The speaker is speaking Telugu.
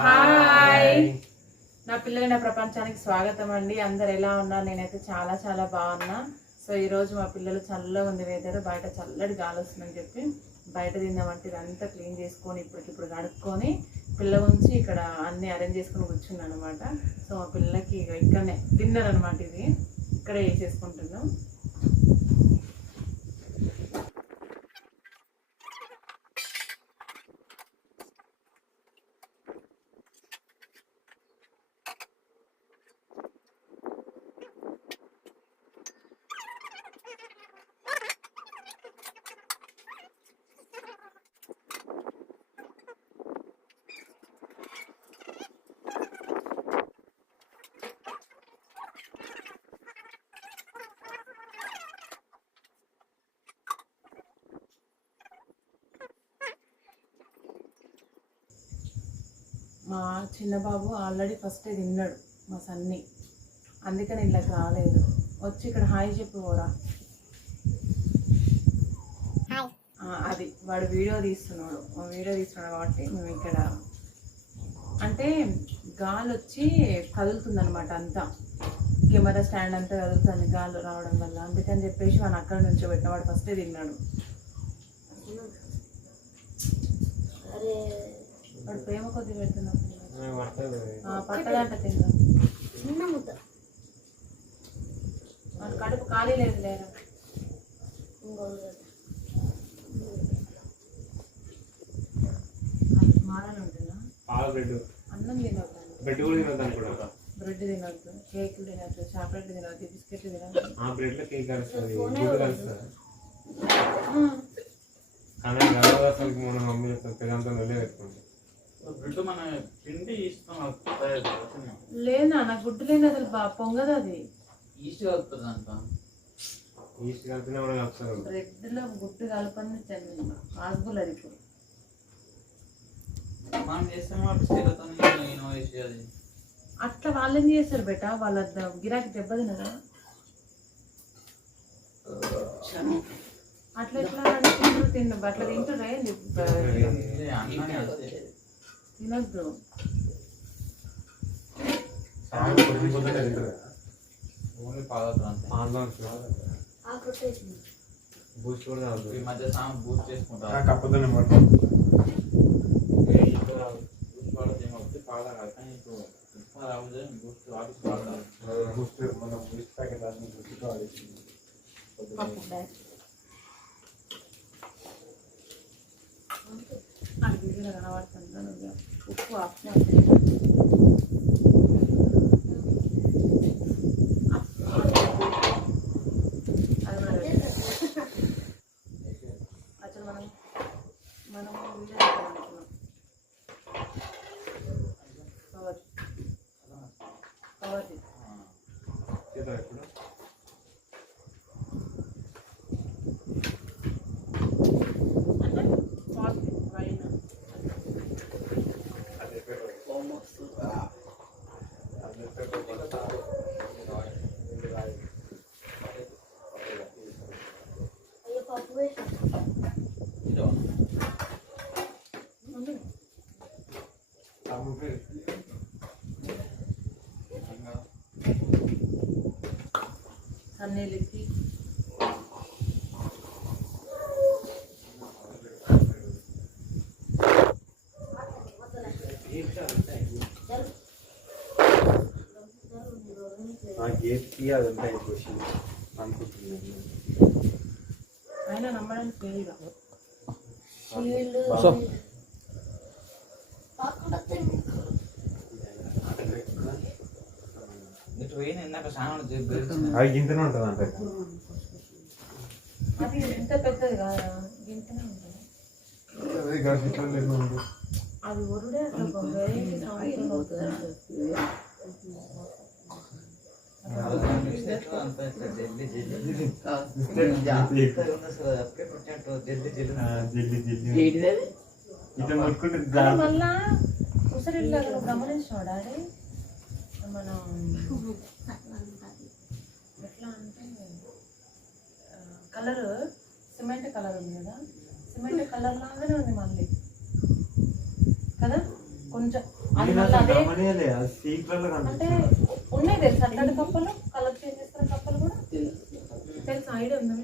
హాయ్ నా పిల్లల ప్రపంచానికి స్వాగతం అండి. అందరు ఎలా ఉన్నారు? నేనైతే చాలా చాలా బాగున్నా. సో ఈరోజు మా పిల్లలు చల్లగా ఉంది వెదర్, బయట చల్లటి గాలి వస్తుందని చెప్పి బయట తిందామంటే ఇదంతా క్లీన్ చేసుకొని ఇప్పటికిప్పుడు కడుక్కొని పిల్ల ఉంచి ఇక్కడ అన్నీ అరేంజ్ చేసుకొని కూర్చున్నాను అనమాట. సో మా పిల్లలకి ఇక్కడనే డిన్నర్ అనమాట, ఇది ఇక్కడే వేసేసుకుంటున్నాం. మా చిన్న బాబు ఆల్రెడీ ఫస్ట్ తిన్నాడు మా సన్ని, అందుకని ఇళ్ళకి రాలేదు. వచ్చి ఇక్కడ హాయ్ చెప్పు పోరా. అది వాడు వీడియో తీస్తున్నాడు కాబట్టి మేము ఇక్కడ అంటే గాలి వచ్చి కదులుతుంది అనమాట, అంతా కెమెరా స్టాండ్ అంతా కదులుతుంది గాలి రావడం వల్ల. అందుకని చెప్పేసి వాడు అక్కడ నుంచి పెట్టినవాడు ఫస్టే తిన్నాడు. వాడు ప్రేమ కొద్ది పెడుతున్నాడు, పట్టదంట తిన్నా. వాడు కడుపు ఖాళీ లేదు లేరా. మారాలి ఉంటుందా? అన్నం తినొద్దు, బ్రెడ్ తినొద్దు, కేకులు తినొద్దు, చాక్లెట్ తినొద్దు, బిస్కెట్లు తినొద్దు. లేదా నాకు గుడ్డు లేని అసలు పొంగదు, అది బ్రెడ్ లో గుడ్డు కలపని పాసిబుల్ అది. ఇప్పుడు అట్లా వాళ్ళని చేస్తారు బేట, వాళ్ళ గిరాకీ దెబ్బతినదా అట్లా ఎట్లా తింటారు అట్లా తింటారా తినొద్దు. బూస్ట్ కూడా ఈ మధ్య బూస్ట్ చేసుకుంటా కనబడుతుంది ఉప్పు ఆప్షన్. అసలు మనం సన్నీళ్ళకి అయినా నమ్మడానికి ఫెయిల్గా అది గింతనే ఉంటుంది అంటే అది ఇంత పెద్దది కాదా, గింతనే ఉంటుంది అది. ఒరుడే మళ్ళా ఉసరిల్లా గమనించాడు డాడీ. మనం ఎట్లా అంటే కలర్ సిమెంట్ కలర్ ఉంది కదా, సిమెంట్ కలర్ లాగానే ఉంది మళ్ళీ కదా. కొంచెం అది మళ్ళీ అదే అంటే ఉన్నాయి తెలుసు అట్లాంటి కప్పలు కలర్ చేంజ్ చేస్తున్న కప్పలు కూడా తెలుసు ఐడియా ఉందా